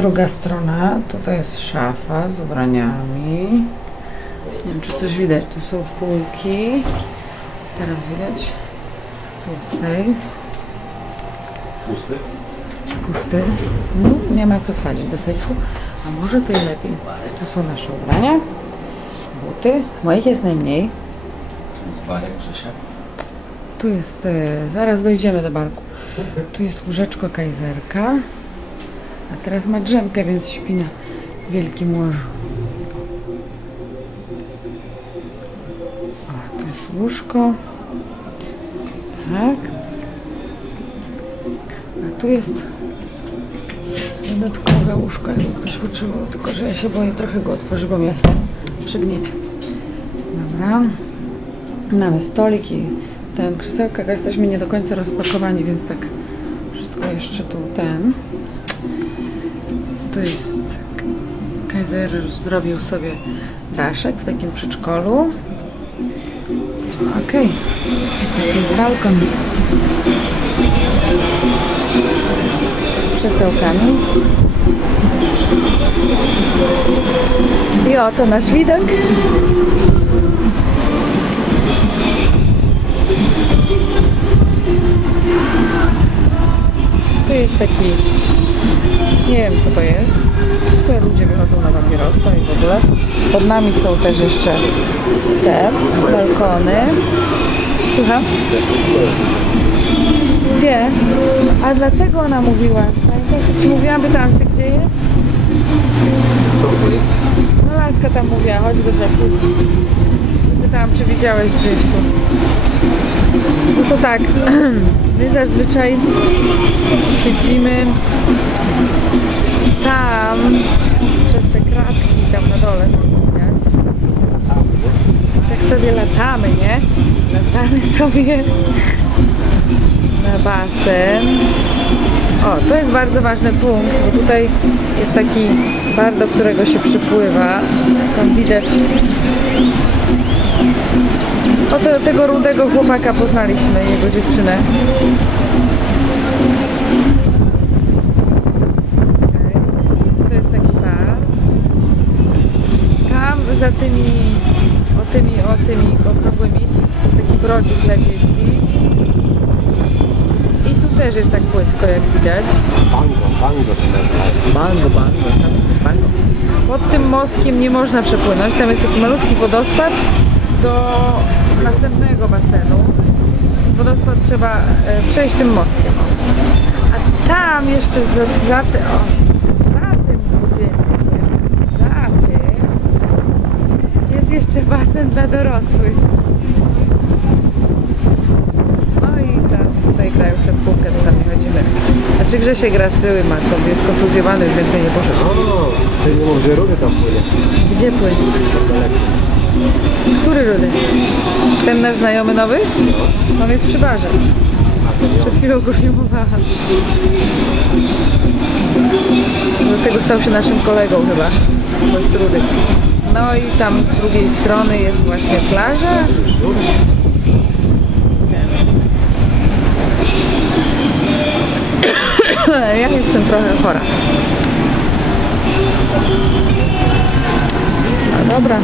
druga strona. Tutaj jest szafa z ubraniami. Nie wiem, czy coś widać. Tu są półki. Teraz widać. Tu jest safe. Pusty? Pusty. No, nie ma co wsadzić do sejfu. A może to i lepiej. Tu są nasze ubrania. Buty. Moich jest najmniej. Z barek Grzesia. Tu jest, e, zaraz dojdziemy do barku. Tu jest łóżeczko kajzerka. A teraz ma drzemkę, więc śpi na wielkim łożu. O, tu jest łóżko. Tak. A tu jest dodatkowe łóżko, jakby ktoś potrzebował. Tylko, że ja się boję trochę go otworzyć, bo mnie przygniecie. Dobra. Mamy stolik i ten krzesełka, jesteśmy nie do końca rozpakowani, więc tak wszystko jeszcze tu ten. Tu jest Kaiser zrobił sobie daszek w takim przedszkolu. Okej. Taki jest balkon. Krzesełkami. I oto nasz widok. Tu jest taki, nie wiem co to jest. Sobie ludzie wychodzą na papierosa i w ogóle. Pod nami są też jeszcze te balkony. Słucham? Gdzie? A dlatego ona mówiła. Ci mówiłam, pytałam się gdzie jest? No laska tam mówiła, chodź do rzeki. Pytałam, czy widziałeś gdzieś tu. No to tak, my zazwyczaj siedzimy tam, przez te kratki tam na dole. Tak sobie latamy, nie? Latamy sobie na basen. O, to jest bardzo ważny punkt, bo tutaj jest taki bar, do którego się przypływa. Tam widać Oto tego rudego chłopaka poznaliśmy, jego dziewczynę. Okej, To jest taki bar. Tam za tymi, o tymi, o tymi okrągłymi, to jest taki brodzik dla dzieci. I tu też jest tak płytko, jak widać. Bango, bango się nazywa. Bango, bango, tam jest bango. Pod tym mostkiem nie można przepłynąć. Tam jest taki malutki wodospad do następnego basenu. Wodospad trzeba e, przejść tym mostkiem. A tam jeszcze za, za, o, za tym budynkiem, za tym jest jeszcze basen dla dorosłych. No i tam tutaj grają przed półkę, to tam nie chodzimy. Znaczy Grzesie gra z byłym matką, jest kontuzjowany, już więcej nie poszedł. O, ty nie mów, że rudy tam płynie. Gdzie płynie? Który rudy? Ten nasz znajomy nowy? On jest przy barze. Przed chwilą go filmowałam. Dlatego stał się naszym kolegą chyba. Bo jest rudy. No i tam z drugiej strony jest właśnie plaża. Ja jestem trochę chora. No dobra.